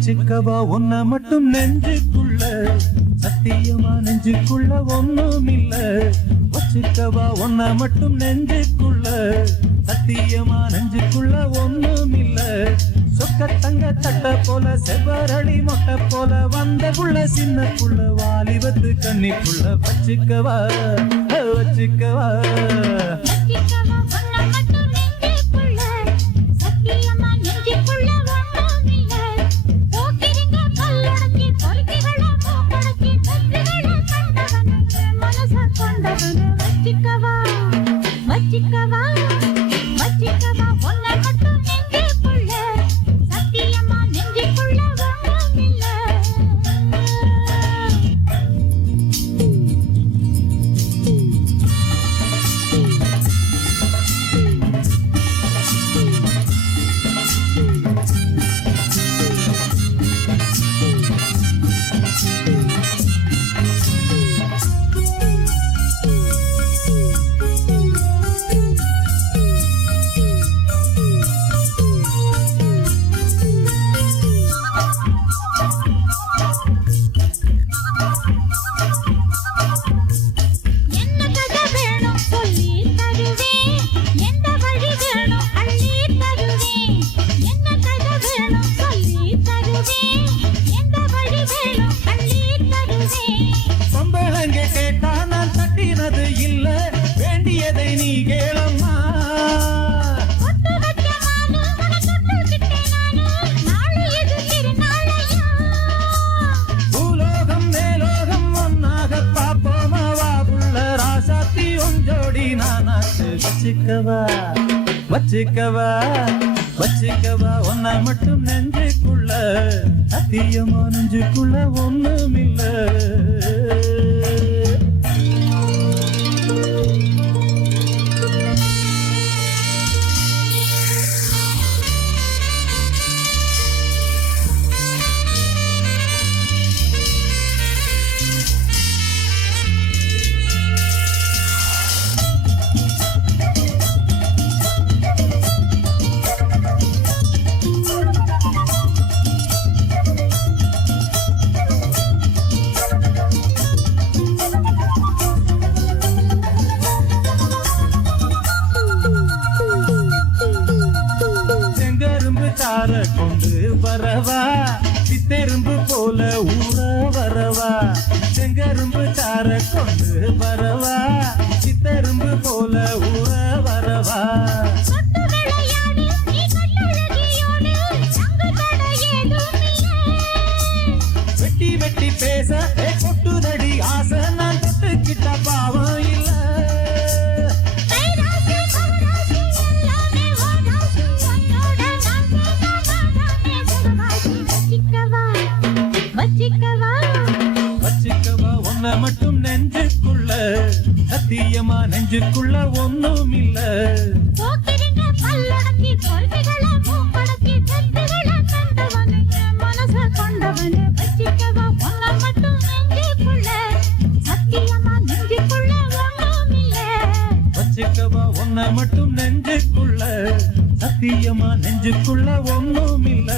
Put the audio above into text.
வச்சுக்கவா ஒன்ன மட்டும் நெஞ்சுக்குள்ள சத்தியமா நெஞ்சுக்குள்ள ஒண்ணும் இல்ல வச்சுக்கவா ஒன்ன மட்டும் நெஞ்சுக்குள்ள சத்தியமா நெஞ்சுக்குள்ள ஒண்ணும் இல்ல சொக்க தங்க தட்ட போல செவ்வரளி மொட்டை போல வந்த புள்ள சின்ன புள்ள வாலிபத்து கண்ணிக்குள்ள வச்சுக்கவா வச்சுக்கவா வச்சுக்கவா வச்சுக்கவா வச்சுக்கவா ஒன்ன மட்டும் நெஞ்சுக்குள்ள சத்தியமா நெஞ்சுக்குள்ள ஒண்ணும் இல்ல கொண்டு வரவா சித்தெரும்பு போல ஊற வரவா செங்கரும்பு சார கொண்டு வரவா சித்தெரும்பு போல ஊற வரவா வெட்டி வெட்டி பேச கொட்டுதடி ஆசை நான் தொட்டுக்கிட்ட பாவம் இல்ல வச்சுக்கவா ஒன்ன மட்டும் நெஞ்சுக்குள்ள சத்தியமா நெஞ்சுக்குள்ள ஒண்ணும் இல்ல வச்சுக்கவா ஒன்ன மட்டும் நெஞ்சுக்குள்ள சத்தியமா நெஞ்சுக்குள்ள ஒண்ணும் இல்ல